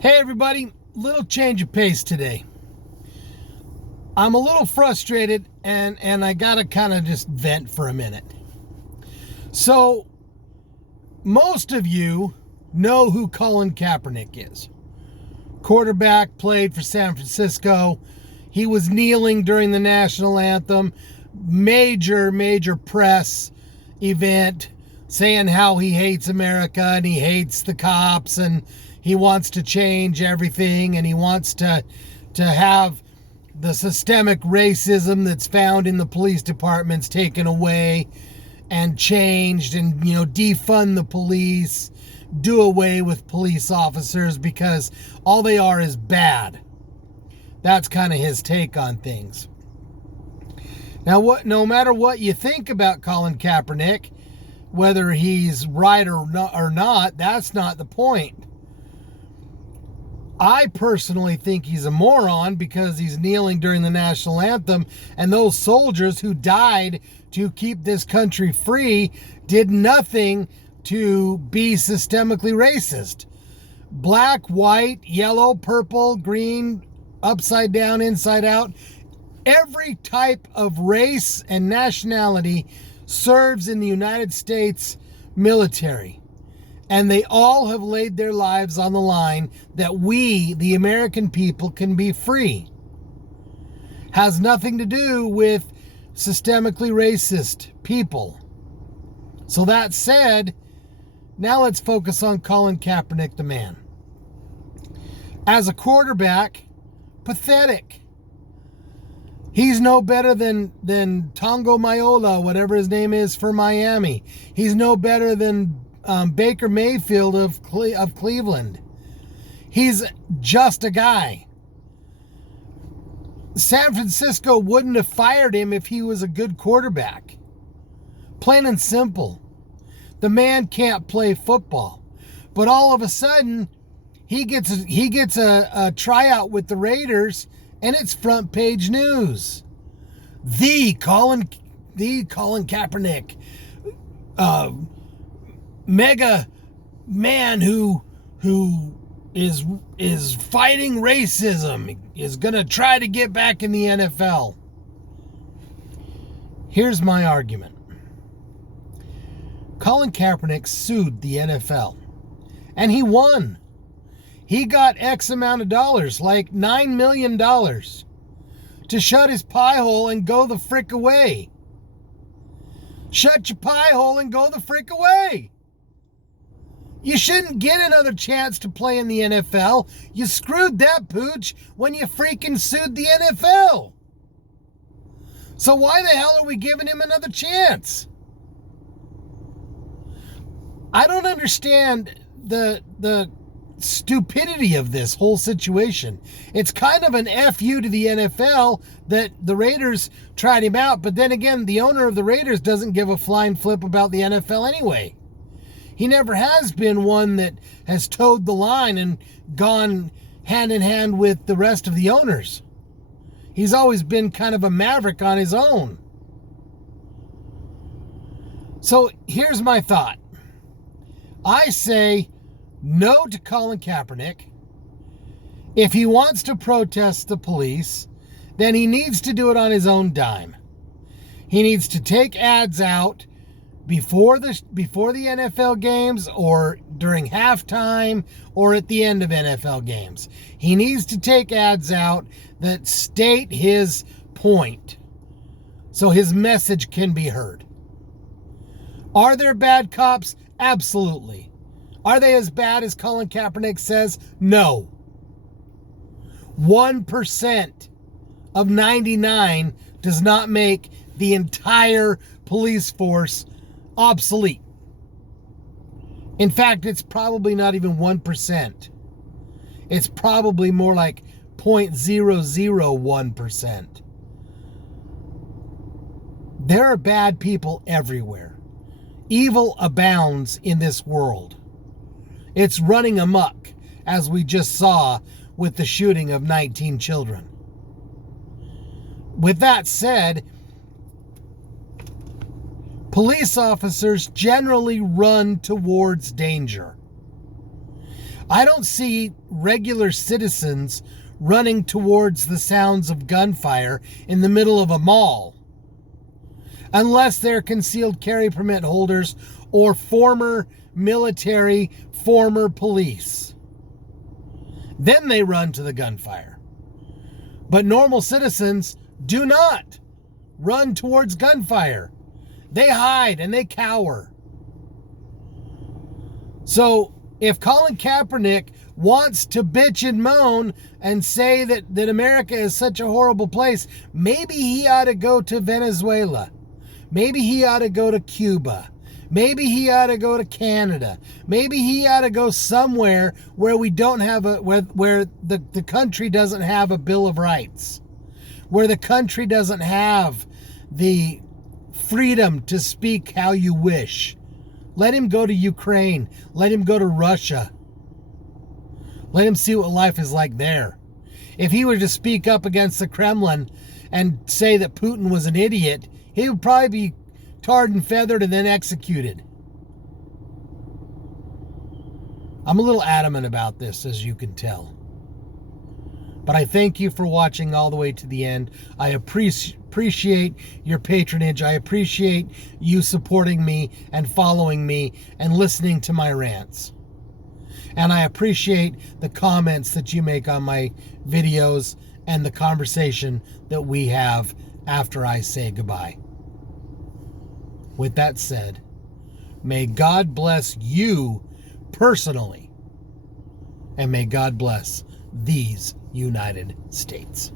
Hey everybody, little change of pace today. I'm a little frustrated and I gotta kind of just vent for a minute. So, most of you know who Collin Kapernick is. Quarterback, played for San Francisco. He was kneeling during the national anthem. Major press event saying how he hates America and he hates the cops and he wants to change everything and he wants to have the systemic racism that's found in the police departments taken away and changed, and defund the police, do away with police officers because all they are is bad. That's kind of his take on things. Now, no matter what you think about Collin Kaepernick, whether he's right or not, that's not the point. I personally think he's a moron because he's kneeling during the national anthem, and those soldiers who died to keep this country free did nothing to be systemically racist. Black, white, yellow, purple, green, upside down, inside out. Every type of race and nationality serves in the United States military. And they all have laid their lives on the line that we, the American people, can be free. Has nothing to do with systemically racist people. So that said, now let's focus on Collin Kaepernick, the man. As a quarterback, pathetic. He's no better than Tongo Maiola, whatever his name is, for Miami. He's no better than Baker Mayfield of Cleveland. He's just a guy. San Francisco wouldn't have fired him if he was a good quarterback. Plain and simple. The man can't play football. But all of a sudden, he gets a tryout with the Raiders, and it's front page news. The Collin Kaepernick, mega man who is fighting racism, is gonna try to get back in the NFL. Here's my argument. Collin Kaepernick sued the NFL, and he won. He got X amount of dollars, like $9 million, to shut his pie hole and go the frick away. Shut your pie hole and go the frick away. You shouldn't get another chance to play in the NFL. You screwed that pooch when you freaking sued the NFL. So why the hell are we giving him another chance? I don't understand the stupidity of this whole situation. It's kind of an FU to the NFL that the Raiders tried him out, but then again, the owner of the Raiders doesn't give a flying flip about the NFL anyway. He never has been one that has towed the line and gone hand in hand with the rest of the owners. He's always been kind of a maverick on his own. So here's my thought. I say no to Collin Kaepernick. If he wants to protest the police, then he needs to do it on his own dime. He needs to take ads out before the NFL games, or during halftime, or at the end of NFL games. He needs to take ads out that state his point so his message can be heard. Are there bad cops? Absolutely. Are they as bad as Collin Kaepernick says? No. 1% of 99 does not make the entire police force obsolete. In fact, it's probably not even 1%. It's probably more like 0.001%. There are bad people everywhere. Evil abounds in this world. It's running amok, as we just saw with the shooting of 19 children. With that said, police officers generally run towards danger. I don't see regular citizens running towards the sounds of gunfire in the middle of a mall, unless they're concealed carry permit holders or former military, former police. Then they run to the gunfire. But normal citizens do not run towards gunfire. They hide and they cower. So if Collin Kaepernick wants to bitch and moan and say that America is such a horrible place, maybe he ought to go to Venezuela. Maybe he ought to go to Cuba. Maybe he ought to go to Canada. Maybe he ought to go somewhere where we don't have where the country doesn't have a Bill of Rights, where the country doesn't have the freedom to speak how you wish. Let him go to Ukraine. Let him go to Russia. Let him see what life is like there. If he were to speak up against the Kremlin and say that Putin was an idiot, he would probably be tarred and feathered and then executed. I'm a little adamant about this, as you can tell. But I thank you for watching all the way to the end. I appreciate your patronage. I appreciate you supporting me and following me and listening to my rants. And I appreciate the comments that you make on my videos and the conversation that we have after I say goodbye. With that said, may God bless you personally, and may God bless these United States.